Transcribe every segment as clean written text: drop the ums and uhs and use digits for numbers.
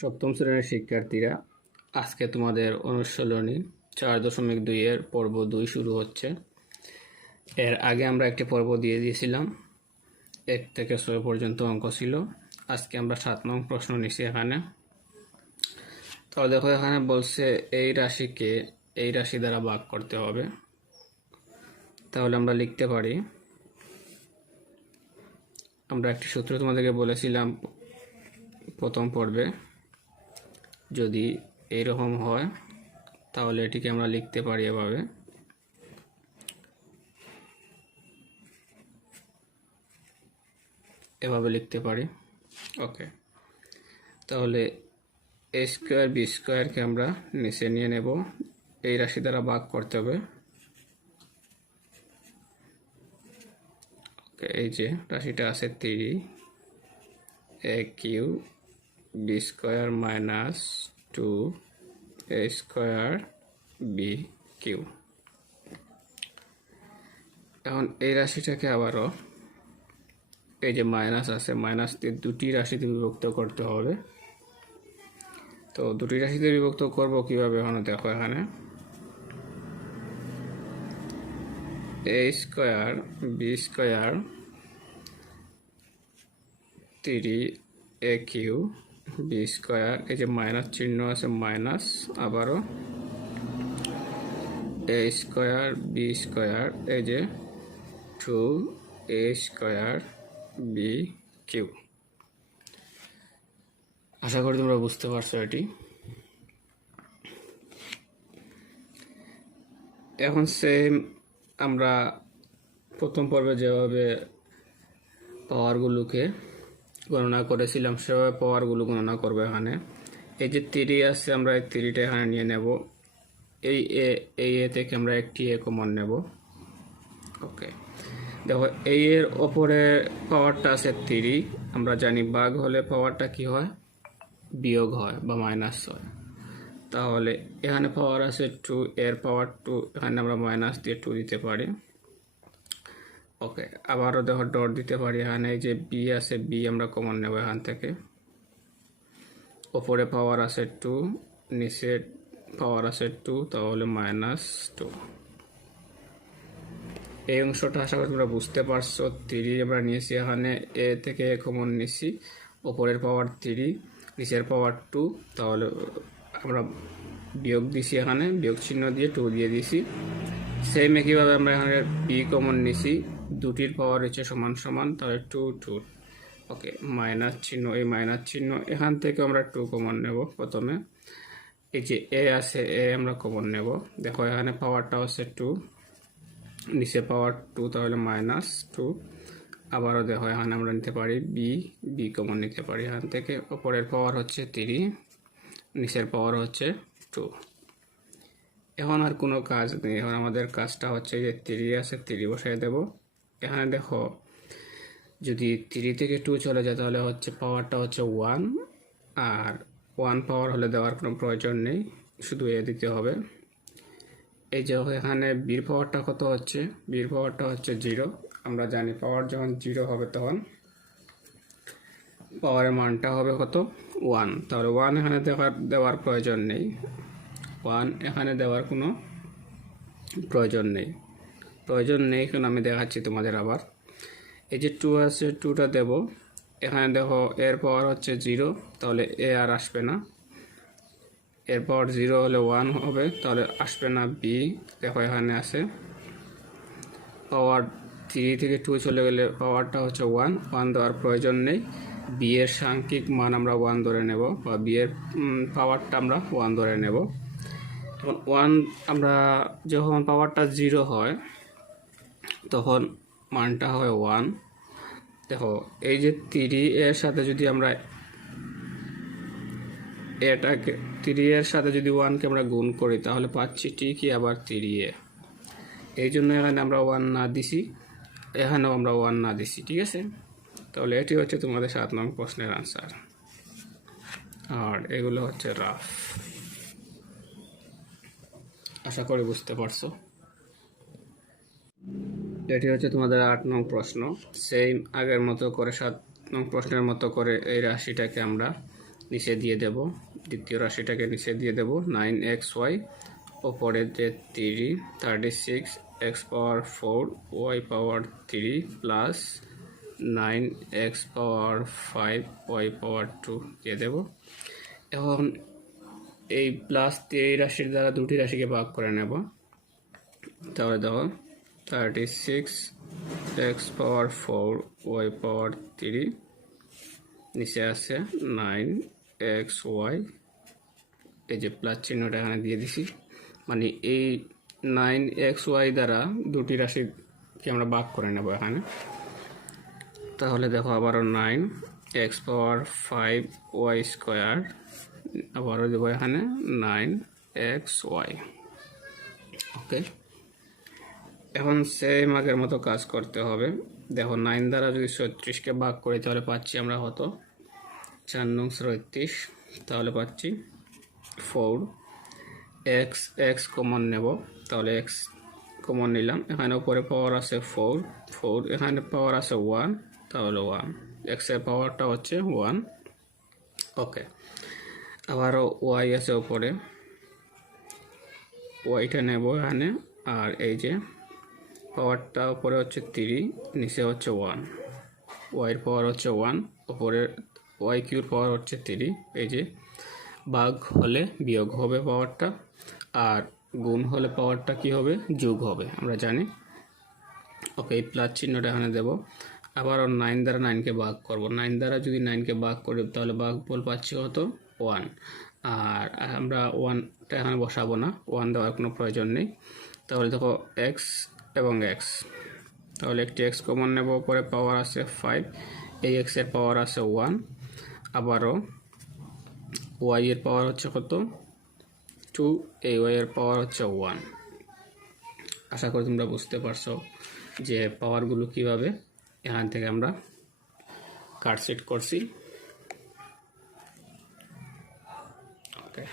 সপ্তম শ্রেণীর শিক্ষার্থীরা, আজকে তোমাদের অনুশীলনী 4.2 এর পর্ব 2 শুরু হচ্ছে। এর আগে আমরা একটি পর্ব দিয়ে দিয়েছিলাম, 1 থেকে 6 পর্যন্ত অঙ্ক ছিল। আজকে আমরা 7 নং প্রশ্ন নিছি এখানে। তো দেখো, এখানে বলছে এই রাশিকে এই রাশি দ্বারা ভাগ করতে হবে। তাহলে আমরা লিখতে পারি, আমরা একটি সূত্র তোমাদেরকে বলেছিলাম প্রথম পর্বে, যদি এইরকম হয় তাহলে এটিকে আমরা লিখতে পারি এভাবে লিখতে পারি। ওকে, তাহলে a স্কোয়ার b স্কোয়ারকে আমরা নিচে নিয়ে নেব, এই রাশি দ্বারা ভাগ করতে হবে। ওকে, এই যে রাশিটা আছে 3a³ b square minus 2a square b³। এখন এই রাশিটাকে আবারও এই যে মাইনাস আছে, মাইনাস দিয়ে দুটি রাশিতে বিভক্ত করতে হবে। তো দুটি রাশিতে বিভক্ত করব কিভাবে, এখন দেখো, এখানে a square b square 3a³ b square, এই যে মাইনাস চিহ্ন আছে, মাইনাস আবারও a স্কোয়ার b স্কোয়ার, এই যে 2a স্কোয়ার b³। আশা করি তোমরা বুঝতে পারছো এটি। এখন সেম আমরা প্রথম পর্বে যেভাবে পাওয়ারগুলোকে গণনা করেছিলাম সেভাবে পাওয়ারগুলো গণনা করবো। এখানে এই যে 3 আছে, আমরা এই 3টা এখানে নিয়ে নেব। এই এ থেকে আমরা একটি এ কমন নেব। ওকে, দেখো, এই এর ওপরে পাওয়ারটা আছে 3। আমরা জানি ভাগ হলে পাওয়ারটা কি হয়, বিয়োগ হয় বা মাইনাস হয়। তাহলে এখানে পাওয়ার আছে 2, এর পাওয়ার 2, এখানে আমরা মাইনাস দিয়ে 2 দিতে পারি। ওকে, আবারও দেখো ডট দিতে পারি। এখানে এই যে বি আছে, বি আমরা কমন নেব এখান থেকে। ওপরে পাওয়ার আছে 2, নিচে পাওয়ার আছে 2, তাহলে -2। এই অংশটা আশা করি তোমরা বুঝতে পারছো। 3 আমরা নিয়েছি, এখানে এ থেকে কমন নিছি, ওপরের পাওয়ার 3, নিচের পাওয়ার 2, তাহলে আমরা বিয়োগ দিছি, এখানে বিয়োগ চিহ্ন দিয়ে 2 দিয়ে দিছি। সেম একইভাবে আমরা এখানে বি কমন নিছি, দুটির পাওয়ার হচ্ছে সমান সমান, তাহলে 2 2। ওকে, মাইনাস চিহ্ন, এই মাইনাস চিহ্ন, এখান থেকে আমরা 2 কমন নেব। প্রথমে এই যে এ আছে, এ আমরা কমন নেব। দেখো, এখানে পাওয়ারটা হচ্ছে 2, নিচে পাওয়ার 2, তাহলে -2। আবারও দেখো, এখানে আমরা নিতে পারি বি কমন নিতে পারি এখান থেকে। ওপরের পাওয়ার হচ্ছে 3, নিচের পাওয়ার হচ্ছে 2। এখন আর কোনো কাজ নেই, এখন আমাদের কাজটা হচ্ছে যে 3 আছে, 3 বসাই দেব। এখানে দেখো, যদি 3 থেকে 2 চলে যায় তাহলে হচ্ছে পাওয়ারটা হচ্ছে 1, আর 1 পাওয়ার হলে দেওয়ার কোনো প্রয়োজন নেই, শুধু এ দিতে হবে। এই যে এখানে বির পাওয়ারটা কত হচ্ছে, বির পাওয়ারটা হচ্ছে 0। আমরা জানি পাওয়ার যখন 0 হবে তখন পাওয়ারের মানটা হবে কত, 1। তাহলে 1 এখানে দেওয়ার প্রয়োজন নেই, 1 এখানে দেওয়ার কোনো প্রয়োজন নেই কারণ আমি দেখাচ্ছি তোমাদের। আবার এই যে 2 আছে, 2টা দেব। এখানে দেখো, এর পাওয়ার হচ্ছে 0, তাহলে এ আর আসবে না। এর পাওয়ার 0 হলে 1 হবে, তাহলে আসবে না বি। দেখো, এখানে আছে পাওয়ার 3 থেকে 2 চলে গেলে পাওয়ারটা হচ্ছে 1 দেওয়ার প্রয়োজন নেই। বি এর সাংখ্যিক মান আমরা 1 ধরে নেব, বা বি এর পাওয়ারটা আমরা 1 ধরে নেব। এখন 1 আমরা যখন পাওয়ারটা 0 হয় তখন মানটা হয় 1। দেখো, এই যে 3 এর সাথে যদি আমরা এটাকে 3 এর সাথে যদি 1কে আমরা গুণ করি তাহলে পাচ্ছি ঠিকই আবার 3a। এই জন্য এখানে আমরা 1 না দিছি, এখানেও আমরা 1 না দিছি, ঠিক আছে। তাহলে এটি হচ্ছে তোমাদের 7 নং প্রশ্নের আনসার, আর এগুলো হচ্ছে রাফ। আশা করি বুঝতে পারছো। এটি হচ্ছে তোমাদের 8 নং প্রশ্ন। সেম আগের মতো করে 7 নং প্রশ্নের মতো করে এই রাশিটাকে আমরা নিচে দিয়ে দেব, দ্বিতীয় রাশিটাকে নিচে দিয়ে দেব 9xy, ওপরে যে 3 36 x পাওয়ার 4 y পাওয়ার 3 প্লাস 9x পাওয়ার 5 y পাওয়ার 2 দিয়ে দেব। এখন এই প্লাস দিয়ে এই রাশির দ্বারা দুটি রাশিকে ভাগ করে নেব। তাহলে দেখো 36 x পাওয়ার 4 y পাওয়ার 3 নিচে আছে 9xy, এই যে প্লাস চিহ্নটা এখানে দিয়ে দিছি, মানে এই 9xy দ্বারা দুটি রাশিকে আমরা ভাগ করে নেব এখানে। তাহলে দেখো আবারও 9x পাওয়ার 5 y স্কোয়ার, আবারও দেবো এখানে 9xy। ওকে, এখন সেম আগের মতো কাজ করতে হবে। দেখো 9 দ্বারা যদি 36কে ভাগ করি তাহলে পাচ্ছি আমরা কত, 4 নং 36, তাহলে পাচ্ছি 4। x কমন নেব, তাহলে x কমন নিলাম, এখানে উপরে পাওয়ার আছে 4, এখানে পাওয়ার আছে 1, তাহলে 1, x এর পাওয়ারটা হচ্ছে 1। ওকে, আবারও y আছে উপরে, ওয়াইটা নেব এখানে, আর এই যে পাওয়ারটা উপরে হচ্ছে 3, নিচে হচ্ছে 1, ওয়াইয়ের পাওয়ার হচ্ছে 1, উপরে ওয়াই কিউর পাওয়ার হচ্ছে 3। এই যে ভাগ হলে বিয়োগ হবে পাওয়ারটা, আর গুণ হলে পাওয়ারটা কি হবে, যোগ হবে, আমরা জানি। ওকে, এই প্লাস চিহ্নটা এখানে দেব। আবারও 9 দ্বারা 9কে ভাগ করব, 9 দ্বারা যদি 9কে ভাগ করি তাহলে ভাগফল পাচ্ছি কত, 1। আর আমরা 1টা এখানে বসাবো না, 1 দেওয়ার কোনো প্রয়োজন নেই। তাহলে দেখো x এবং x, তাহলে একটি x কমন নেব, পরে পাওয়ার আছে 5, এই x এর পাওয়ার আছে 1, আবারও y এর পাওয়ার হচ্ছে কত, 2, এই y এর পাওয়ার হচ্ছে 1। আশা করি তোমরা বুঝতে পারছো যে পাওয়ারগুলো কিভাবে এখান থেকে আমরা কাটসিট করছি। ওকে,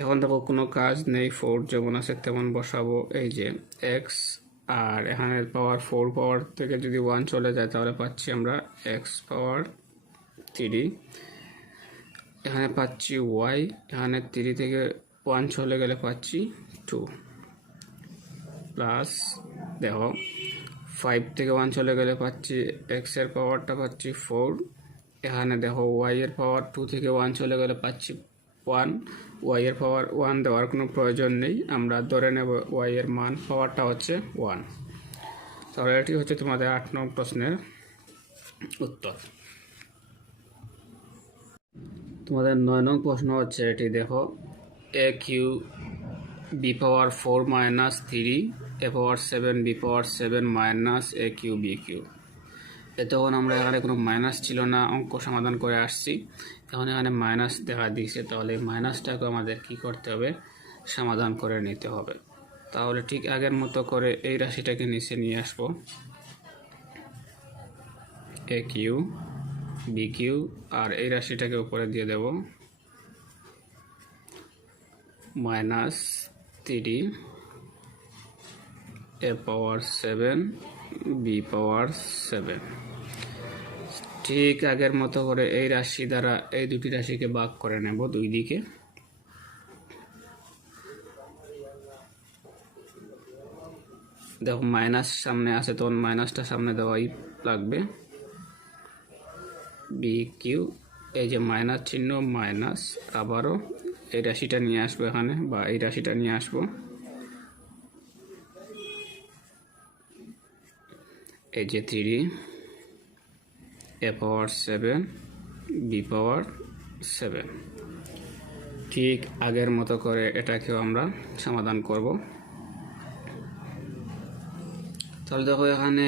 এখন দেখো কোনো কাজ নেই, 4 যেমন আছে তেমন বসাবো। এই যে x, আর এখানে পাওয়ার 4 পাওয়ার থেকে যদি 1 চলে যায় তাহলে পাচ্ছি আমরা x পাওয়ার 3, এখানে পাচ্ছি y, এখানে 3 থেকে 1 চলে গেলে পাচ্ছি 2, প্লাস দেখো 5 থেকে 1 চলে গেলে পাচ্ছি x এর পাওয়ারটা পাচ্ছি 4, এখানে দেখো y এর পাওয়ার 2 থেকে 1 চলে গেলে পাচ্ছি 1, y এর পাওয়ার 1 দেওয়ার কোনো প্রয়োজন নেই, আমরা ধরে নেব y এর মান পাওয়ারটা হচ্ছে 1। তাহলে এটি হচ্ছে তোমাদের 8 নং প্রশ্নের উত্তর। তোমাদের 9 নং প্রশ্ন হচ্ছে এটি, দেখো a Q B power 4 minus 3 a power 7 b power 7 মাইনাস a কিউ বি কিউ। তখন আমরা এখানে কোনো মাইনাস ছিল না, অঙ্ক সমাধান করে আসছি, এখন এখানে মাইনাস দেখা দিয়েছে, তাহলে মাইনাসটাকে আমাদের কি করতে হবে, সমাধান করে নিতে হবে। তাহলে ঠিক আগের মতো করে এই রাশিটাকে নিচে নিয়ে আসবো, এ কিউ বি কিউ, আর এই রাশিটাকে উপরে দিয়ে দেব minus 3 a power 7 b power 7। ঠিক আগের মতো করে এই রাশি দ্বারা এই দুটি রাশিকে ভাগ করে নেব দুই দিকে। দেখো মাইনাস সামনে আছে, তখন মাইনাসটা সামনে দেওয়াই লাগবে। বি কিউ, এই যে মাইনাস চিহ্ন, মাইনাস, আবারও এই রাশিটা নিয়ে আসবো এখানে, বা এই রাশিটা নিয়ে আসবো, এই যে 3 a পাওয়ার 7 b পাওয়ার 7। ঠিক আগের মতো করে এটাকেও আমরা সমাধান করব। তাহলে দেখো এখানে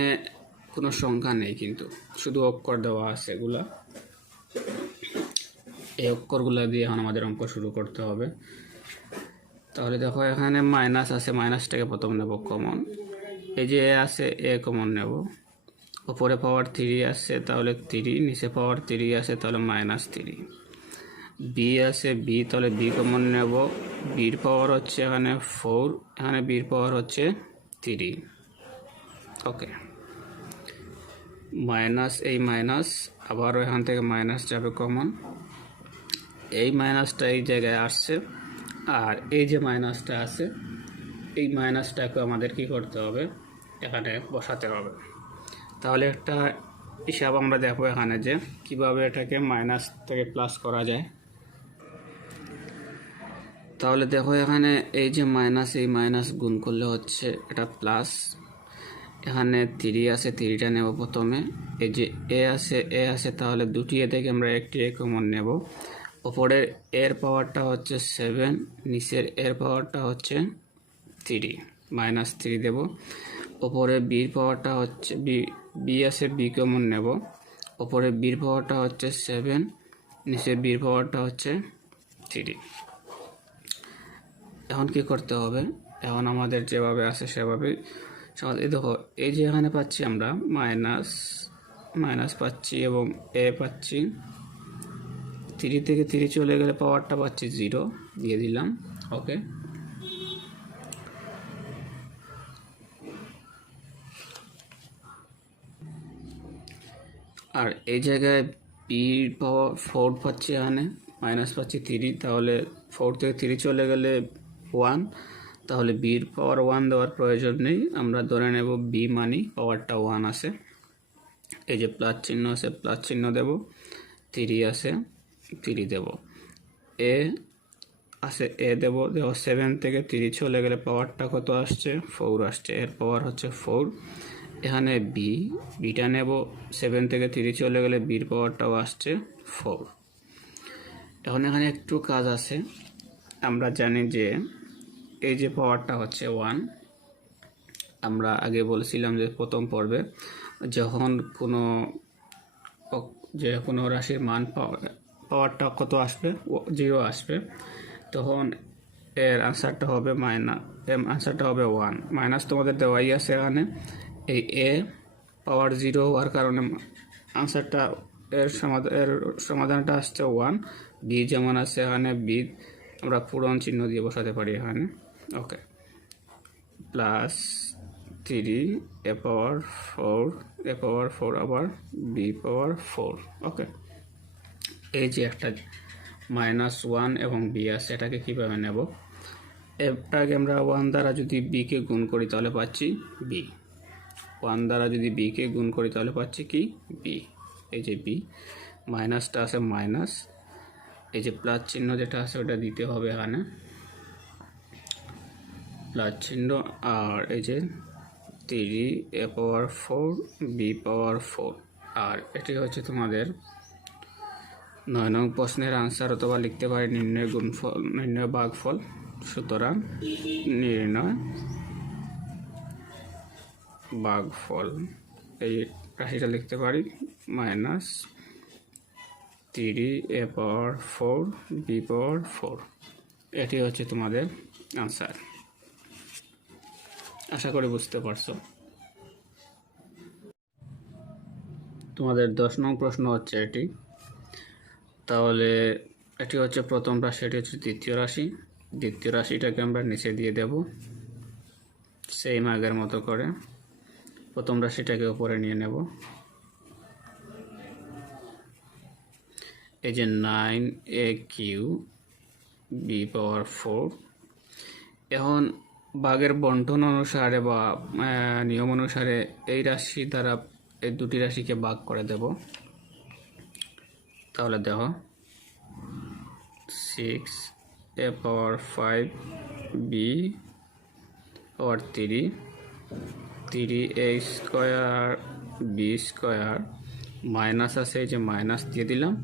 কোনো সংখ্যা নেই, কিন্তু শুধু অক্ষর দেওয়া আছে, এগুলা এই অক্ষরগুলো দিয়ে এখন আমাদের অঙ্ক শুরু করতে হবে। তাহলে দেখো এখানে মাইনাস আছে, মাইনাসটাকে প্রথম নেব কমন, এই যে এ আছে এ কমন নেব, উপরে পাওয়ার 3 আছে তাহলে 3, নিচে পাওয়ার 3 আছে তাহলে মাইনাস 3, বি আছে বি, তাহলে বি কমন নেব, বির পাওয়ার হচ্ছে এখানে 4, এখানে বির পাওয়ার হচ্ছে 3। ওকে, মাইনাস এই মাইনাস, আবারও এখান থেকে মাইনাস যাবে কমন, এই মাইনাসটা এই জায়গায় আসছে, আর এই যে মাইনাসটা আছে এই মাইনাসটাকে আমাদের কি করতে হবে, এখানে বসাতে হবে। তাহলে একটা হিসাব আমরা দেখবো এখানে যে কিভাবে এটাকে মাইনাস থেকে প্লাস করা যায়। তাহলে দেখো এখানে এই যে মাইনাস, এই মাইনাস গুণ করলে হচ্ছে এটা প্লাস। এখানে 3 আছে, 3টা নেব প্রথমে। এই যে এ আছে তাহলে দুটি এ থেকে আমরা একটি এ কমন নেব। ওপরের এর পাওয়ারটা হচ্ছে 7, নিচের এর পাওয়ারটা হচ্ছে 3, -3 দেব। ওপরে বির পাওয়ারটা হচ্ছে বি আছে, বি কমন নেব। ওপরে বির পাওয়ারটা হচ্ছে 7, নিচে বির পাওয়ারটা হচ্ছে 3। এখন কি করতে হবে, এখন আমাদের যেভাবে আছে সেভাবে দেখো এই যে এখানে পাচ্ছি আমরা মাইনাস পাচ্ছি এবং এ পাচ্ছি। 3 থেকে 3 চলে গেলে পাওয়ারটা পাচ্ছি 0, দিয়ে দিলাম ওকে। আর এই জায়গায় বির পাওয়ার 4 পাচ্ছি, এখানে মাইনাস পাচ্ছি 3, তাহলে 4 থেকে 3 চলে গেলে 1, তাহলে বির পাওয়ার 1 দেওয়ার প্রয়োজন নেই, আমরা ধরে নেব বি মানি পাওয়ারটা 1 আছে। এই যে প্লাস চিহ্ন আছে, প্লাস চিহ্ন দেব। 3 আছে, 3 দেব। এ আছে, এ দেব। দেখো 7 থেকে 3 চলে গেলে পাওয়ারটা কত আসছে, 4 আসছে, এর পাওয়ার হচ্ছে 4। এখানে বিটা নেব। 7 থেকে 3 চলে গেলে বির পাওয়ারটাও আসছে 4। এখন এখানে একটু কাজ আছে, আমরা জানি যে এই যে পাওয়ারটা হচ্ছে 1। আমরা আগে বলেছিলাম যে প্রথম পর্বে যখন কোনো রাশির মান পাওয়ারটা কত আসবে, 0 আসবে, তখন এর আনসারটা হবে আনসারটা হবে 1। মাইনাস তোমাদের দেওয়াই আছে এখানে। এই এ পাওয়ার 0 হওয়ার কারণে আনসারটা এর সমাধানটা আসছে 1। বি যেমন আছে এখানে, বি আমরা পূরণ চিহ্ন দিয়ে বসাতে পারি এখানে ওকে। প্লাস 3 এ পাওয়ার 4 আবার বি পাওয়ার 4 ওকে। এই যে একটা -1 এবং বি আছে, এটাকে কীভাবে নেব, এটাকে আমরা 1 দ্বারা যদি বিকে গুণ করি তাহলে পাচ্ছি বি। 1 দ্বারা যদি বিকে গুণ করি তাহলে পাচ্ছি কি, বি। এই যে বি, মাইনাসটা আছে মাইনাস, এই যে প্লাস চিহ্ন যেটা আছে ওটা দিতে হবে এখানে, প্লাস চিহ্ন। আর এই যে 3 এ পাওয়ার 4 বি পাওয়ার 4। আর এটি হচ্ছে তোমাদের 9 নং প্রশ্নের আনসার, অথবা লিখতে পারি নির্ণয় ভাগফল। সুতরাং নির্ণয় ভাগফল, এই রাশিটা লিখতে পারি -3 এ পাওয়ার 4 বি পাওয়ার 4। এটি হচ্ছে তোমাদের আনসার। আশা করি বুঝতে পারছো। তোমাদের 10 নং প্রশ্ন হচ্ছে এটি। তাহলে এটি হচ্ছে প্রথম রাশি, এটি হচ্ছে দ্বিতীয় রাশি। দ্বিতীয় রাশিটাকে আমরা নিচে দিয়ে দেব সেম আগের মতো করে। প্রথম রাশিটাকে উপরে নিয়ে নেব। এই যে 9 কিউ বি পাওয়ার 4। এখন ভাগের বন্টন অনুসারে বা নিয়ম অনুসারে এই রাশি দ্বারা এই দুটি রাশিকে ভাগ করে দেব। তাহলে দেখো 6 এ পাওয়ার 5 বি পাওয়ার 3 এ স্কোয়ার বি স্কোয়ার, মাইনাস আছে, এই যে মাইনাস দিয়ে দিলাম।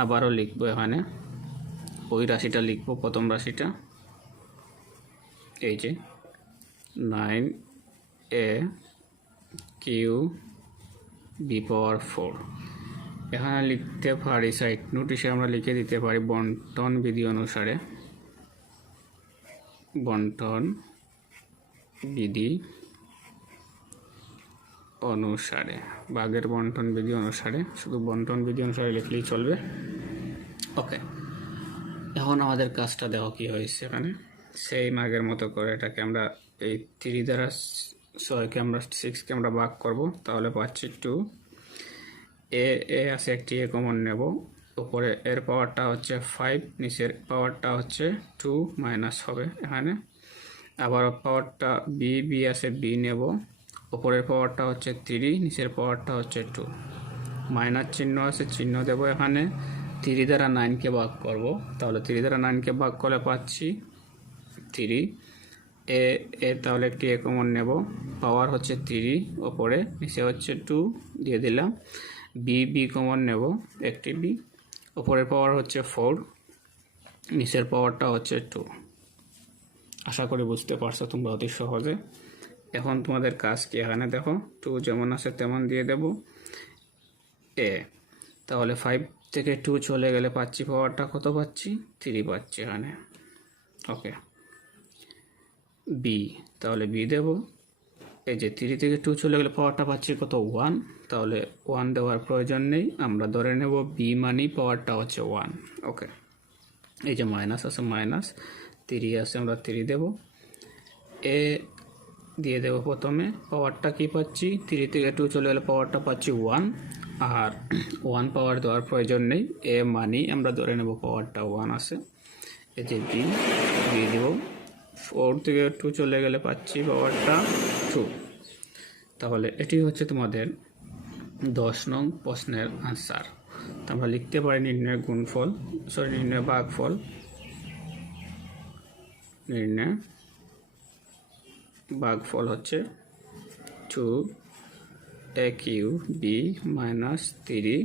আবারও লিখবো এখানে ওই রাশিটা লিখবো, প্রথম রাশিটা। এই যে 9 এ কিউ বি পাওয়ার 4। এখানে লিখতে পারি, সাইড নোটিশে আমরা লিখে দিতে পারি বন্টন বিধি অনুসারে। বন্টন বিধি অনুসারে, ভাগের বন্টন বিধি অনুসারে, শুধু বন্টন বিধি অনুসারে লিখলেই চলবে ওকে। এখন আমাদের কাজটা দেখো কি হয়েছে, এখানে সেই আগের মতো করে এটাকে আমরা এই 3 দ্বারা 6কে আমরা 6কে আমরা ভাগ করব। তাহলে পাচ্ছি 2। এ আছে, একটি এ কমন নেব। উপরে এর পাওয়ারটা হচ্ছে 5, নিচের পাওয়ারটা হচ্ছে 2 মাইনাস হবে এখানে। আবার পাওয়ারটা বি আছে, বি নেব, উপরের পাওয়ারটা হচ্ছে 3, নিচের পাওয়ারটা হচ্ছে 2, মাইনাস চিহ্ন আছে, চিহ্ন দেব এখানে। 3 দ্বারা 9কে ভাগ করব, তাহলে 3 দ্বারা 9কে ভাগ করলে পাচ্ছি 3। এ তাহলে একটি এ কমন নেব, পাওয়ার হচ্ছে 3, ওপরে নিচে হচ্ছে 2 দিয়ে দিলাম। বি কমন নেব, একটি বি, ওপরের পাওয়ার হচ্ছে 4, নিচের পাওয়ারটা হচ্ছে 2। আশা করি বুঝতে পারছো তোমরা অতি সহজে। এখন তোমাদের কাজ কি, এখানে দেখো 2 যেমন আছে তেমন দিয়ে দেব এ, তাহলে 5 থেকে 2 চলে গেলে পাচ্ছি পাওয়ারটা কত পাচ্ছি, 3 পাচ্ছি এখানে। ওকে, বি, তাহলে বি দেব, এই যে 3 থেকে 2 চলে গেলে পাওয়ারটা পাচ্ছি কত, 1, তাহলে 1 দেওয়ার প্রয়োজন নেই, আমরা ধরে নেব বি মানি পাওয়ারটা হচ্ছে 1। ওকে, এই যে মাইনাস আছে, মাইনাস 3 আছে, আমরা 3 দেব। এ দিয়ে দেব প্রথমে, পাওয়ারটা কি পাচ্ছি, 3 থেকে 2 চলে গেলে পাওয়ারটা পাচ্ছি 1, আর 1 পাওয়ার দেওয়ার প্রয়োজন নেই, এ মানি আমরা ধরে নেব পাওয়ারটা 1 আছে। এই যে বি দেব, 4 থেকে 2 চলে গেলে পাচ্ছি পাওয়ারটা 2। তাহলে এটি হচ্ছে তোমাদের 10 নং প্রশ্নের আনসার। তো আমরা লিখতে পারি নির্ণয় গুণফল, নির্ণয় ভাগফল, নির্ণয় ভাগফল হচ্ছে 2 এ Q B minus 3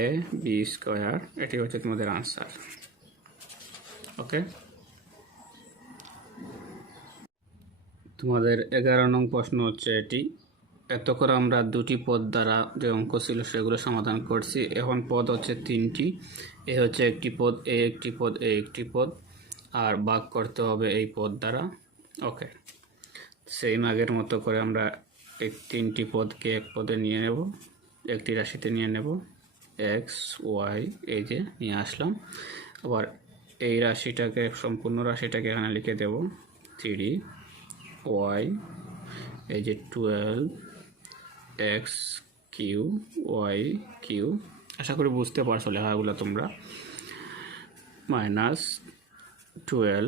A B square, এটি হচ্ছে তোমাদের আনসার। ওকে, তোমাদের 11 নং প্রশ্ন হচ্ছে এটি। এত করে আমরা দুটি পদ দ্বারা যে অঙ্ক ছিল সেগুলো সমাধান করছি। এখন পদ হচ্ছে 3টি, এ হচ্ছে একটি পদ, এ একটি পদ, এ একটি পদ, আর ভাগ করতে হবে এই পদ দ্বারা। ওকে, সেই আগের মতো করে আমরা এই 3টি পদকে এক পদে নিয়ে নেব, একটি রাশিতে নিয়ে নেব, এক্স ওয়াই, এই যে নিয়ে আসলাম। আবার এই রাশিটাকে, সম্পূর্ণ রাশিটাকে এখানে লিখে দেব 3 ওয়াই, এই যে 12 এক্স কিউ ওয়াই কিউ, আশা করি বুঝতে পারছো লেখাগুলো তোমরা, মাইনাস 12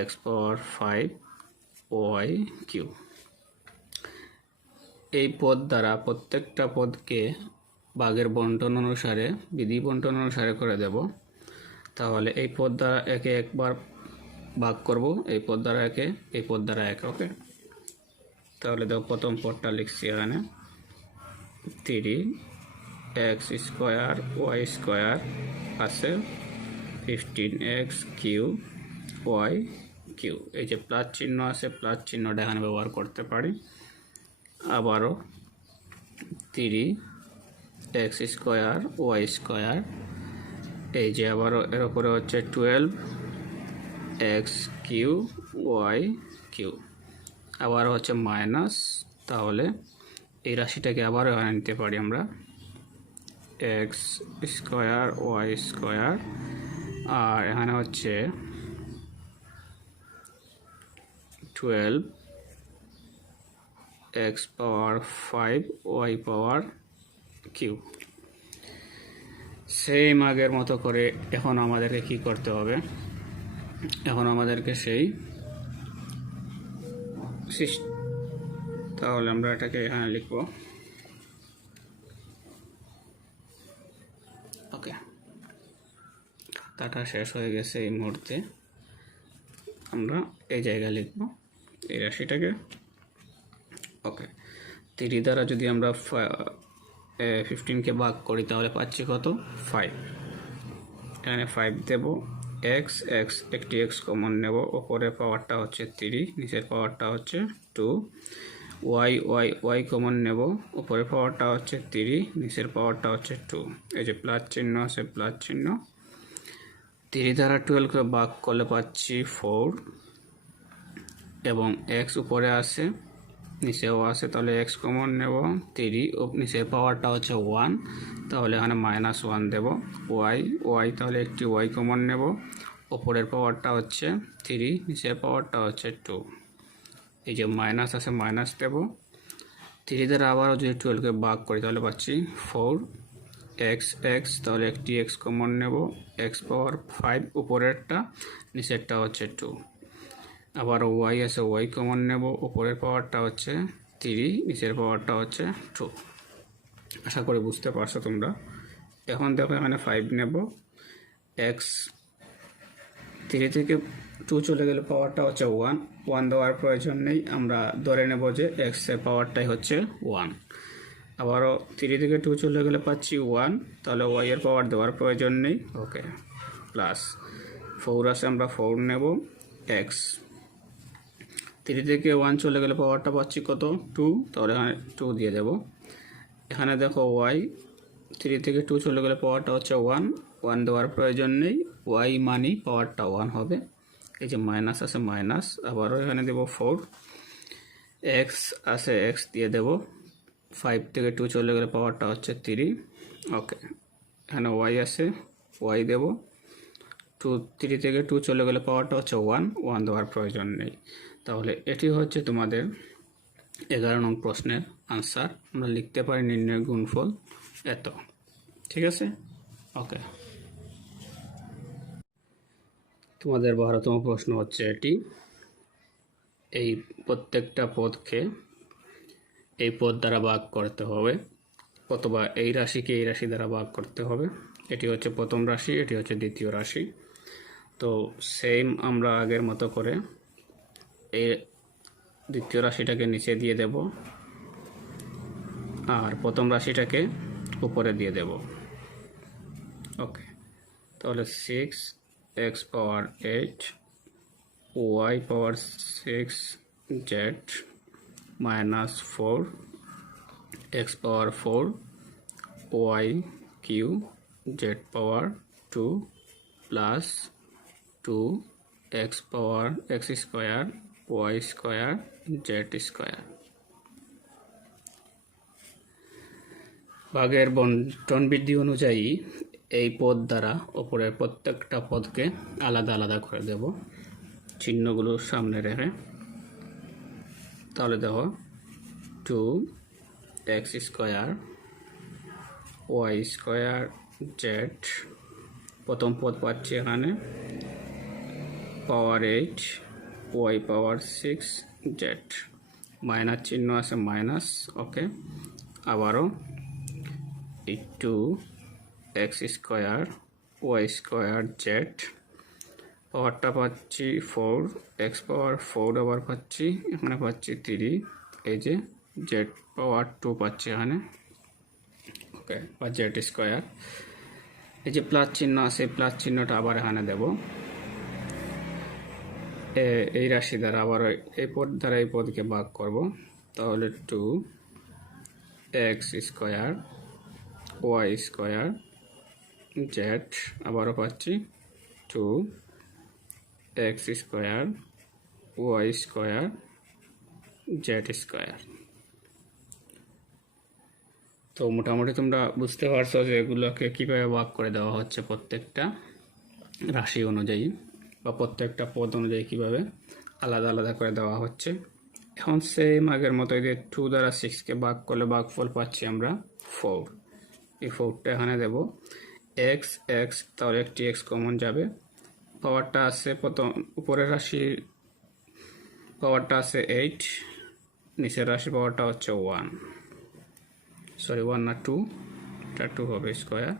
এক্স পাওয়ার 5 ওয়াই কিউ। এই পদ দ্বারা প্রত্যেকটা পদকে ভাগের বন্টন অনুসারে, বিধি বন্টন অনুসারে করে দেব। তাহলে এই পদ দ্বারা একে একবার ভাগ করব, এই পদ দ্বারা একে, এই পদ দ্বারা একে। ওকে, তাহলে দেখো প্রথম পদটা লিখছি এখানে 3 এক্স স্কোয়ার ওয়াই স্কোয়ার আছে 15 এক্স কিউ ওয়াই কিউ, এই যে প্লাস চিহ্ন আছে, প্লাস চিহ্নটা এখানে ব্যবহার করতে পারি। আবারও 3 এক্স স্কোয়ার ওয়াই স্কোয়ার, এই যে আবারও এর উপরে হচ্ছে 12 এক্স কিউ ওয়াই কিউ, আবার হচ্ছে মাইনাস, তাহলে এই রাশিটাকে আবারও এখানে নিতে পারি আমরা, এক্স স্কোয়ার ওয়াই স্কোয়ার, আর এখানে হচ্ছে 12 এক্স পাওয়ার 5 ওয়াই পাওয়ার কিউ। সেম আগের মতো করে এখন আমাদেরকে কি করতে হবে, এখন আমাদেরকে সেই তাহলে আমরা এটাকে এখানে লিখব। ওকে, খাতাটা শেষ হয়ে গেছে এই মুহূর্তে, আমরা এই জায়গায় লিখব এই রাশিটাকে। ওকে, 3 দ্বারা যদি আমরা 15কে ভাগ করি তাহলে পাচ্ছি কত, 5, এখানে 5 দেব। এক্স এক্স একটি এক্স কমন নেব, ওপরের পাওয়ারটা হচ্ছে 3, নিচের পাওয়ারটা হচ্ছে 2। ওয়াই ওয়াই ওয়াই কমন নেব, উপরের পাওয়ারটা হচ্ছে 3, নিচের পাওয়ারটা হচ্ছে 2, এই যে প্লাস চিহ্ন আছে, প্লাস চিহ্ন। 3 দ্বারা 12কে ভাগ করলে পাচ্ছি 4, এবং এক্স উপরে আছে নিচেও আছে, তাহলে এক্স কমন নেব, 3 ও নিচের পাওয়ারটা হচ্ছে 1, তাহলে এখানে -1 দেব। ওয়াই ওয়াই, তাহলে একটি ওয়াই কমন নেব, ওপরের পাওয়ারটা হচ্ছে 3, নিচের পাওয়ারটা হচ্ছে 2, এই যে মাইনাস আছে, মাইনাস দেব। 3 দ্বারা আবারও যদি 12কে ভাগ করি তাহলে পাচ্ছি 4, এক্স এক্স, তাহলে একটি এক্স কমন নেব, এক্স পাওয়ার 5 উপরেরটা, নিচেরটা হচ্ছে 2। আবার ওয়াই আছে, ওয়াই কমন নেব, উপরের পাওয়ারটা হচ্ছে 3, নিচের পাওয়ারটা হচ্ছে 2। আশা করি বুঝতে পারছো তোমরা। এখন দেখো এখানে 5 নেব, এক্স 3 থেকে 2 চলে গেলে পাওয়ারটা হচ্ছে 1, 1 দেওয়ার প্রয়োজন নেই, আমরা ধরে নেব যে এক্সের পাওয়ারটাই হচ্ছে 1। আবারও 3 থেকে 2 চলে গেলে পাচ্ছি 1, তাহলে ওয়াই এর পাওয়ার দেওয়ার প্রয়োজন নেই। ওকে, প্লাস 4 আছে, আমরা 4 নেব, এক্স 3 থেকে 1 চলে গেলে পাওয়ারটা পাচ্ছি কত, 2, তাহলে এখানে 2 দিয়ে দেব। এখানে দেখো ওয়াই 3 থেকে 2 চলে গেলে পাওয়ারটা হচ্ছে 1, 1 দেওয়ার প্রয়োজন নেই, ওয়াই মানি পাওয়ারটা 1 হবে। এই যে মাইনাস আছে মাইনাস, আবারও এখানে দেব 4, এক্স আছে এক্স দিয়ে দেব, 5 থেকে 2 চলে গেলে পাওয়ারটা হচ্ছে 3। ওকে, এখানে ওয়াই আছে, ওয়াই দেব, 3 থেকে 2 চলে গেলে পাওয়ারটা হচ্ছে 1, 1 দেওয়ার প্রয়োজন নেই। তাহলে এটি হচ্ছে তোমাদের 11 নং প্রশ্নের আনসার। আমরা লিখতে পারি নির্ণয় গুণফল এত। ঠিক আছে, ওকে। তোমাদের 12তম প্রশ্ন হচ্ছে এটি, এই প্রত্যেকটা পদকে এই পদ দ্বারা ভাগ করতে হবে, অথবা এই রাশিকে এই রাশি দ্বারা ভাগ করতে হবে। এটি হচ্ছে প্রথম রাশি, এটি হচ্ছে দ্বিতীয় রাশি। তো সেম আমরা আগের মতো করে এই দ্বিতীয় রাশিটাকে নিচে দিয়ে দেব, আর প্রথম রাশিটাকে উপরে দিয়ে দেব। ওকে, তাহলে 6x পাওয়ার 8 y পাওয়ার 6z মাইনাস 4x পাওয়ার 4 y কিউ z পাওয়ার 2 প্লাস 2x পাওয়ার x square y square z square. ভাগের বণ্টন বিধি অনুযায়ী এই পদ দ্বারা ওপরের প্রত্যেকটা পদকে আলাদা আলাদা করে দেব, চিহ্নগুলো সামনে রেখে। তাহলে দেখো 2x square Y square Z, প্রথম পদ পাচ্ছি এখানে পাওয়ার 8 ওয়াই পাওয়ার 6 জেড, মাইনাস চিহ্ন আছে মাইনাস। ওকে, আবারও এই 2x square Y square Z, পাওয়ারটা পাচ্ছি 4, এক্স পাওয়ার 4 আবার পাচ্ছি, এখানে পাচ্ছি 3, এই যে জেড পাওয়ার 2 পাচ্ছি এখানে। ওকে, বা জেড স্কোয়ার, এই যে প্লাস চিহ্ন আছে, প্লাস চিহ্নটা আবার এখানে দেব এই রাশি দ্বারা, আবার এই পদ দ্বারা এই পদকে ভাগ করব। তাহলে 2x square Y square Z, আবারও পাচ্ছি 2x square Y square Z square. তো মোটামুটি তোমরা বুঝতে পারছো যে এগুলোকে কীভাবে ভাগ করে দেওয়া হচ্ছে প্রত্যেকটা রাশি অনুযায়ী বা প্রত্যেকটা পদ অনুযায়ী কীভাবে আলাদা আলাদা করে দেওয়া হচ্ছে। এখন সেম আগের মতো যে 2 দ্বারা 6কে ভাগ করলে ভাগফল পাচ্ছি আমরা 4, এই 4টা এখানে দেব, এক্স এক্স, তাহলে একটি এক্স কমন যাবে। পাওয়ারটা আছে প্রথম উপরের রাশির পাওয়ারটা আছে 8, নিচের রাশির পাওয়ারটা হচ্ছে 1, সরি 1 না 2, এটা 2 হবে স্কোয়ার।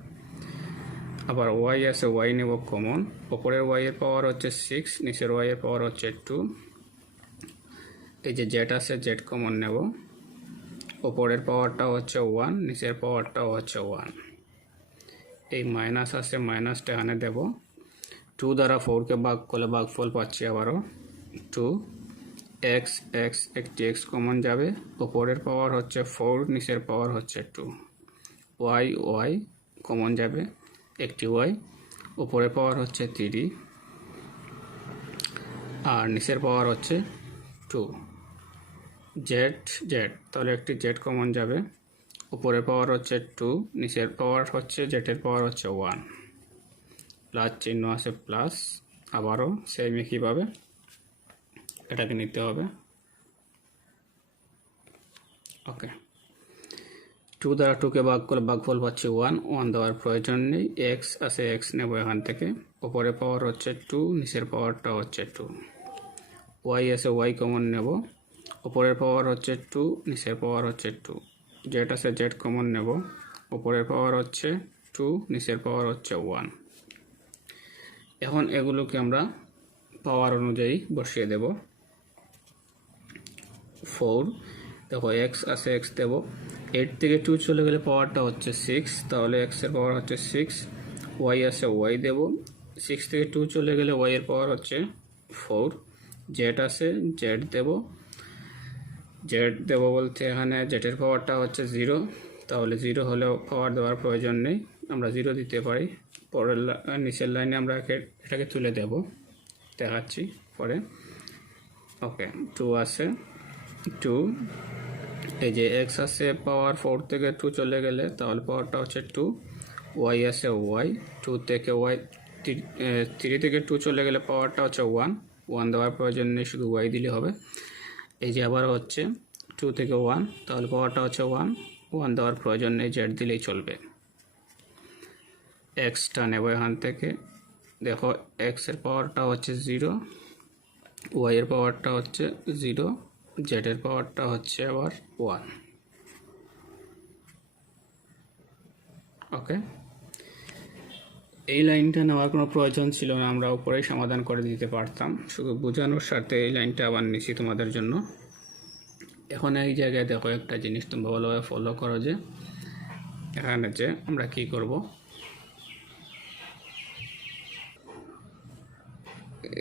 আবার ওয়াই আছে, ওয়াই নেব কমন, ওপরের ওয়াই এর পাওয়ার হচ্ছে 6, নিচের ওয়াই এর পাওয়ার হচ্ছে 2। এই যে জেড আছে, জেড কমন নেব, ওপরের পাওয়ারটা হচ্ছে 1, নিচের পাওয়ারটাও হচ্ছে 1। এই মাইনাস আছে, মাইনাসটা এখানে দেব, 2 দ্বারা 4কে ভাগ করলে ভাগফল পাচ্ছি আবারও 2, এক্স এক্স, একটি এক্স কমন যাবে, ওপরের পাওয়ার হচ্ছে 4, নিচের পাওয়ার হচ্ছে 2, ওয়াই ওয়াই কমন যাবে, একটি ওয়াই, উপরের পাওয়ার হচ্ছে 3 আর নিচের পাওয়ার হচ্ছে 2, জেড জেড, তাহলে একটি জেড কমন যাবে, উপরের পাওয়ার হচ্ছে 2, নিচের পাওয়ার হচ্ছে জেডের পাওয়ার হচ্ছে 1, প্লাস চিহ্ন আছে প্লাস, আবারও সেম একইভাবে এটাকে নিতে হবে। ওকে, টু দ্বারা টুকে ভাগ করলে ভাগফল পাচ্ছি 1, 1 দেওয়ার প্রয়োজন নেই। এক্স আছে, এক্স নেব এখান থেকে। ওপরে পাওয়ার হচ্ছে 2, নিচের পাওয়ারটা হচ্ছে 2। ওয়াই আছে, ওয়াই কমন নেব। ওপরের পাওয়ার হচ্ছে 2, নিচের পাওয়ার হচ্ছে 2। জেড আছে, জেড কমন নেব। ওপরের পাওয়ার হচ্ছে 2, নিচের পাওয়ার হচ্ছে 1। এখন এগুলোকে আমরা পাওয়ার অনুযায়ী বসিয়ে দেব। 4, দেখো এক্স আছে, এক্স দেব। 8 থেকে 2 চলে গেলে পাওয়ারটা হচ্ছে 6, তাহলে এক্সের পাওয়ার হচ্ছে 6। ওয়াই আছে, ওয়াই দেব। 6 থেকে 2 চলে গেলে ওয়াইয়ের পাওয়ার হচ্ছে 4। জেড আছে, জেড দেব। জেড দেব বলতে এখানে জেডের পাওয়ারটা হচ্ছে 0, তাহলে 0 হলেও পাওয়ার দেওয়ার প্রয়োজন নেই, আমরা 0 দিতে পারি। পরের নিচের লাইনে আমরা এটাকে তুলে দেব, দেখাচ্ছি পরে। ওকে, 2 আছে, 2। এই যে এক্স আছে, পাওয়ার 4 থেকে 2 চলে গেলে তাহলে পাওয়ারটা হচ্ছে 2। ওয়াই আছে, ওয়াই 2 থেকে ওয়াই 3 থেকে 2 চলে গেলে পাওয়ারটা হচ্ছে 1, 1 দেওয়ার প্রয়োজন নেই, শুধু ওয়াই দিলে হবে। এই যে আবার হচ্ছে 2 থেকে 1, তাহলে পাওয়ারটা হচ্ছে 1, 1 দেওয়ার প্রয়োজন নেই, জেড দিলেই চলবে। এক্সটা নেব এখান থেকে। দেখো এক্সের পাওয়ারটা হচ্ছে 0, ওয়াইয়ের পাওয়ারটা হচ্ছে 0, জেডের পাওয়ারটা হচ্ছে আবার 1। ওকে, এই লাইনটা নেওয়ার কোনো প্রয়োজন ছিল না, আমরা উপরেই সমাধান করে দিতে পারতাম, শুধু বোঝানোর স্বার্থে এই লাইনটা আবার নিছি তোমাদের জন্য। এখন এই জায়গায় দেখো একটা জিনিস তোমরা ভালোভাবে ফলো করো, যে এখানে যে আমরা কি করব,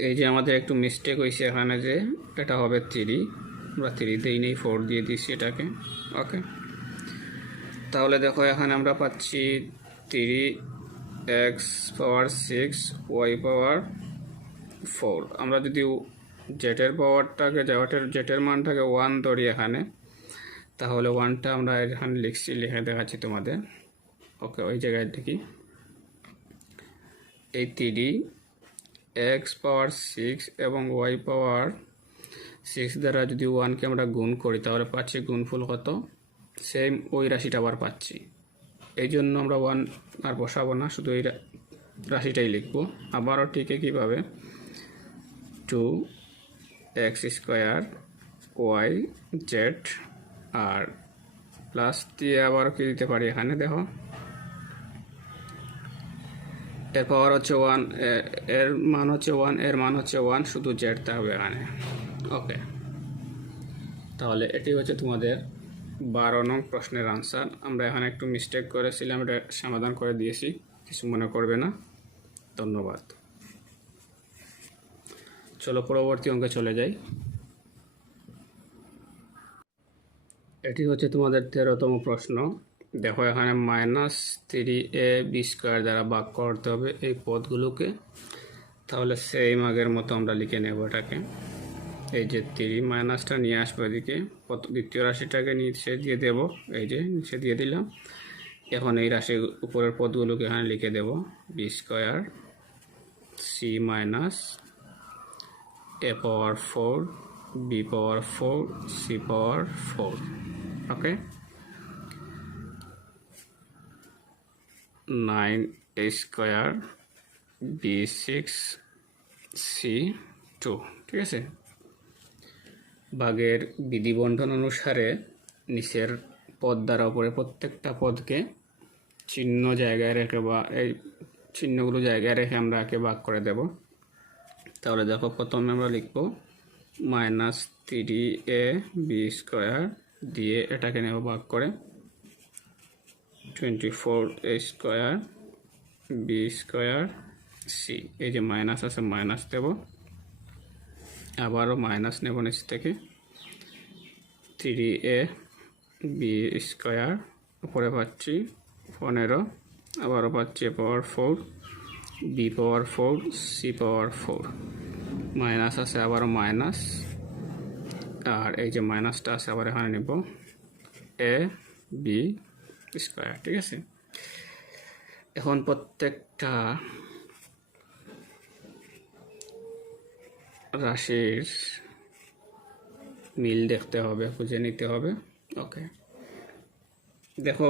এই যে আমাদের একটু মিস্টেক হয়েছে এখানে, যে এটা হবে 3, আমরা 3 দিই নেই, 4 দিয়ে দিচ্ছি এটাকে। ওকে, তাহলে দেখো এখানে আমরা পাচ্ছি 3x পাওয়ার 6, ওয়াই পাওয়ার 4। আমরা যদি জেটের পাওয়ারটাকে, জেটের মানটাকে 1 ধরি এখানে, তাহলে 1টা আমরা এখানে লিখছি, লিখে দেখাচ্ছি তোমাদের। ওকে, ওই জায়গায় দেখি, এই 3x পাওয়ার 6 এবং ওয়াই পাওয়ার 6 দ্বারা যদি 1কে আমরা গুণ করি তাহলে পাচ্ছি গুণফল কত, সেম ওই রাশিটা আবার পাচ্ছি। এই জন্য আমরা 1 আর বসাবো না, শুধু এই রাশিটাই লিখবো। আবারও ঠিক কীভাবে, 2x স্কোয়ার ওয়াই জেড, আর প্লাস দিয়ে আবারও কি দিতে পারি এখানে, দেখো এর পাওয়ার হচ্ছে 1, এর মান হচ্ছে 1, এর মান হচ্ছে 1, শুধু জেড থাকবে এখানে। ওকে, তাহলে এটি হচ্ছে তোমাদের 12 নং প্রশ্নের আনসার। আমরা এখানে একটু মিস্টেক করেছিলাম, এটা সমাধান করে দিয়েছি, কিছু মনে করবে না। ধন্যবাদ। চলো পরবর্তী অঙ্কে চলে যাই। এটি হচ্ছে তোমাদের 13তম প্রশ্ন। দেখো এখানে -3ab² দ্বারা ভাগ করতে হবে এই পদগুলোকে, তাহলে সেই আগের মতো আমরা লিখে নেব এটাকে। এই যে 3 মাইনাসটা নিয়ে আসবো এদিকে, দ্বিতীয় রাশিটাকে নিচে দিয়ে দেব, এই যে নিচে দিয়ে দিলাম। এখন এই রাশির উপরের পদগুলোকে এখানে লিখে দেব, b² c minus a power 4, b power 4, c power 4। Okay, 9a² b6 c2। ঠিক আছে, ভাগের বিধিবন্ধন অনুসারে নিচের পদ দ্বারা উপরে প্রত্যেকটা পদকে চিহ্ন জায়গায় রেখে, বা এই চিহ্নগুলো জায়গায় রেখে আমরা একে ভাগ করে দেব। তাহলে দেখো প্রথমে আমরা লিখব -3ab² দিয়ে এটাকে নেব ভাগ করে, 24a² b² c। এই যে মাইনাস আছে, মাইনাস দেব, আবারও মাইনাস নেব নিচ থেকে, 3ab² উপরে পাচ্ছি 15, আবারও পাচ্ছি a power 4, b power 4, c power 4। Minus আছে, আবারও মাইনাস, আর এই যে মাইনাসটা আছে আবার এখানে নেব ab²। ঠিক আছে, এখন প্রত্যেকটা রাশির মিল দেখতে হবে, খুঁজে নিতে হবে। ওকে, দেখো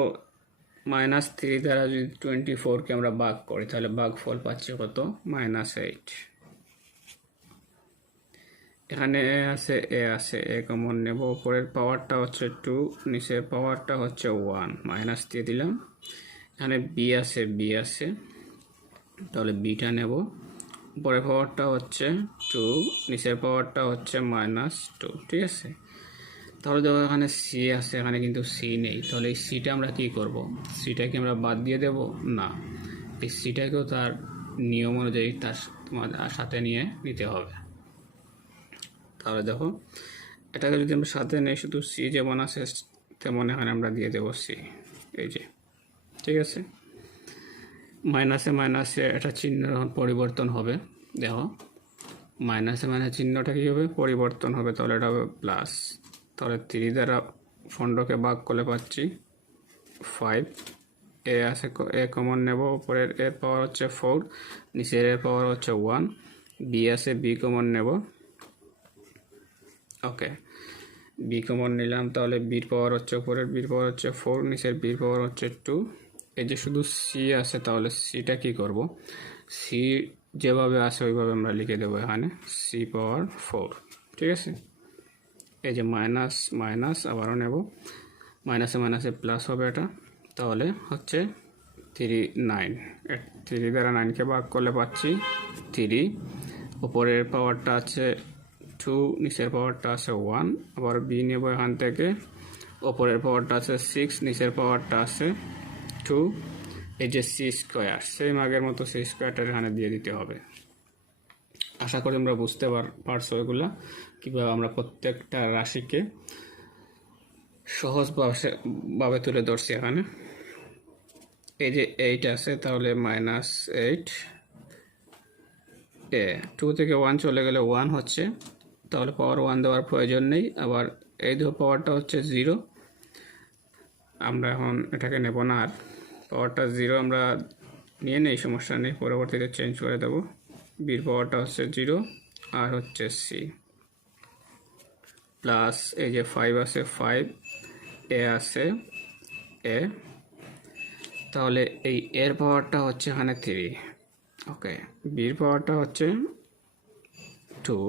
-3 দ্বারা যদি 24কে আমরা ভাগ করি তাহলে ভাগফল পাচ্ছি কত? -8। এখানে এ আছে এ কমন নেব, উপরের পাওয়ারটা হচ্ছে 2, নিচের পাওয়ারটা হচ্ছে 1, মাইনাস দিয়ে দিলাম। এখানে বি আছে তাহলে বিটা নেব, উপরের পাওয়ারটা হচ্ছে 2, নিচের পাওয়ারটা হচ্ছে -2, ঠিক আছে। তাহলে দেখো এখানে সি আছে, এখানে কিন্তু সি নেই, তাহলে এই সিটা আমরা কি করব? সিটাকে আমরা বাদ দিয়ে দেব? না, এই সিটাকেও তার নিয়ম অনুযায়ী তার তোমাদের সাথে নিতে হবে। তাহলে দেখো এটাকে যদি আমরা সাথে নেই, শুধু সি যেমন আছে তেমন এখানে আমরা দিয়ে দেবো সি, এই যে, ঠিক আছে। মাইনাসে এটা চিহ্ন পরিবর্তন হবে, দেখো মাইনাসে চিহ্নটা কী হবে? পরিবর্তন হবে, তাহলে এটা হবে প্লাস। তাহলে 3 দ্বারা ফন্ডকে ভাগ করলে পাচ্ছি 5। এ আছে, এ কমন নেব, উপরের এর পাওয়ার হচ্ছে 4, নিচের এর পাওয়ার হচ্ছে 1। বি আছে, বি কমন নেব, ওকে, বি কমন নিলাম, তাহলে বির পাওয়ার হচ্ছে, উপরের বির পাওয়ার হচ্ছে 4, নিচের বির পাওয়ার হচ্ছে 2। এই যে শুধু সি আছে, তাহলে সিটা কি করব? সি যেভাবে আছে ওইভাবে আমরা লিখে দেবো এখানে সি পাওয়ার 4, ঠিক আছে। এই যে মাইনাস আবারও নেব, মাইনাসে প্লাস হবে এটা, তাহলে হচ্ছে 9। 3 দ্বারা 9কে ভাগ করলে পাচ্ছি 3। উপরের পাওয়ারটা আছে 2, নিচের পাওয়ারটা আছে 1, আবার বি নেব এখান থেকে, ওপরের পাওয়ারটা আছে 6, নিচের পাওয়ারটা আছে 2। এই যে সি স্কোয়ার, সেম আগের মতো সি স্কোয়ারটা এখানে দিয়ে দিতে হবে। আশা করি আমরা বুঝতে পারছো এগুলা কীভাবে আমরা প্রত্যেকটা রাশিকে সহজভাবে তুলে ধরছি এখানে। এই যে 8 আছে, তাহলে -8, এ 2 থেকে 1 চলে গেলে 1 হচ্ছে, তাহলে পাওয়ার 1 দেওয়ার প্রয়োজন নেই। আবার এই পাওয়ারটা হচ্ছে 0, আমরা এখন এটাকে নেব না, আর পাওয়ারটা 0 আমরা নিয়ে নেই, সমস্যা নেই, পরবর্তীতে চেঞ্জ করে দেব। বির পাওয়ারটা হচ্ছে 0 আর হচ্ছে সি প্লাস, এই যে 5 আছে 5, এ আছে এ, তাহলে এই এর পাওয়ারটা হচ্ছে এখানে 3, ওকে, বির পাওয়ারটা হচ্ছে 2,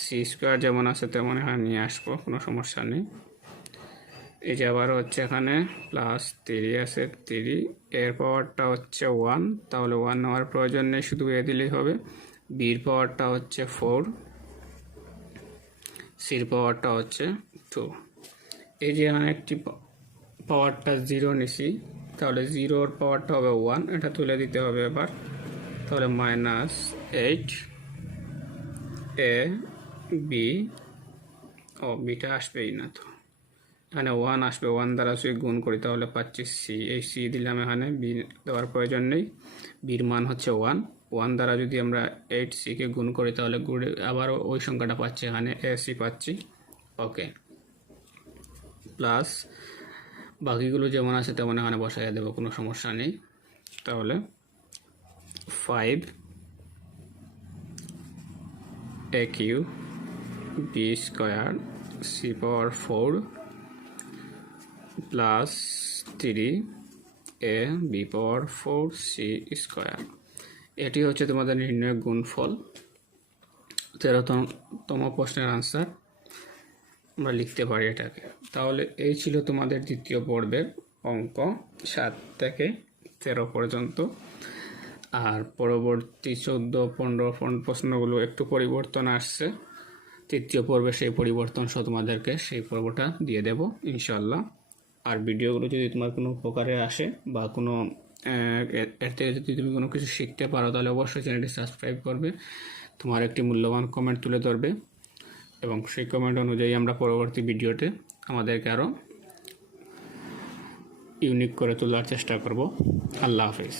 সি স্কোয়ার যেমন আছে তেমন এখানে নিয়ে আসবো, কোনো সমস্যা নেই। এই যে আবার হচ্ছে এখানে প্লাস 3 আছে 3, এর পাওয়ারটা হচ্ছে 1, তাহলে 1 নেওয়ার প্রয়োজন নেই, শুধু এ দিলেই হবে। বির পাওয়ারটা হচ্ছে 4, সির পাওয়ারটা হচ্ছে 2। এই যে এখানে একটি পাওয়ারটা 0 নিছি, তাহলে 0-র পাওয়ারটা হবে 1, এটা তুলে দিতে হবে এবার। তাহলে -8 এ বি, ও বিটা আসবেই না, তো এখানে 1 আসবে, 1 দ্বারা যদি গুণ করি তাহলে পাচ্ছি সি, এই সি দিলাম এখানে, বি দেওয়ার প্রয়োজন নেই। বির মান হচ্ছে 1 দ্বারা যদি আমরা 8c-কে গুণ করি তাহলে আবারও ওই সংখ্যাটা পাচ্ছি, এখানে এসি পাচ্ছি, ওকে। প্লাস বাকিগুলো যেমন আছে তেমন এখানে বসাইয়া দেবো, কোনো সমস্যা নেই। তাহলে 5 এ Q B square C power 4 plus 3 A B power 4 C square. এটি হচ্ছে তোমাদের নির্ণয় গুণফল। 13তম প্রশ্নের আনসার আমরা লিখতে পারি এটাকে। তাহলে এই ছিল তোমাদের দ্বিতীয় পর্বের অঙ্ক 7 থেকে 13 পর্যন্ত। আর পরবর্তী 14-15 প্রশ্নগুলো একটু পরিবর্তন আসছে, তৃতীয় পর্বে সেই পরিবর্তন সহ তোমাদেরকে সেই পর্বটা দিয়ে দেব ইনশাল্লাহ। আর ভিডিওগুলো যদি তোমার কোনো উপকারে আসে বা কোনো এর থেকে যদি তুমি কোনো কিছু শিখতে পারো তাহলে অবশ্যই চ্যানেলটি সাবস্ক্রাইব করবে, তোমার একটি মূল্যবান কমেন্ট তুলে ধরবে এবং সেই কমেন্ট অনুযায়ী আমরা পরবর্তী ভিডিওতে আমাদেরকে আরও ইউনিক করে তোলার চেষ্টা করব। আল্লাহ হাফেজ।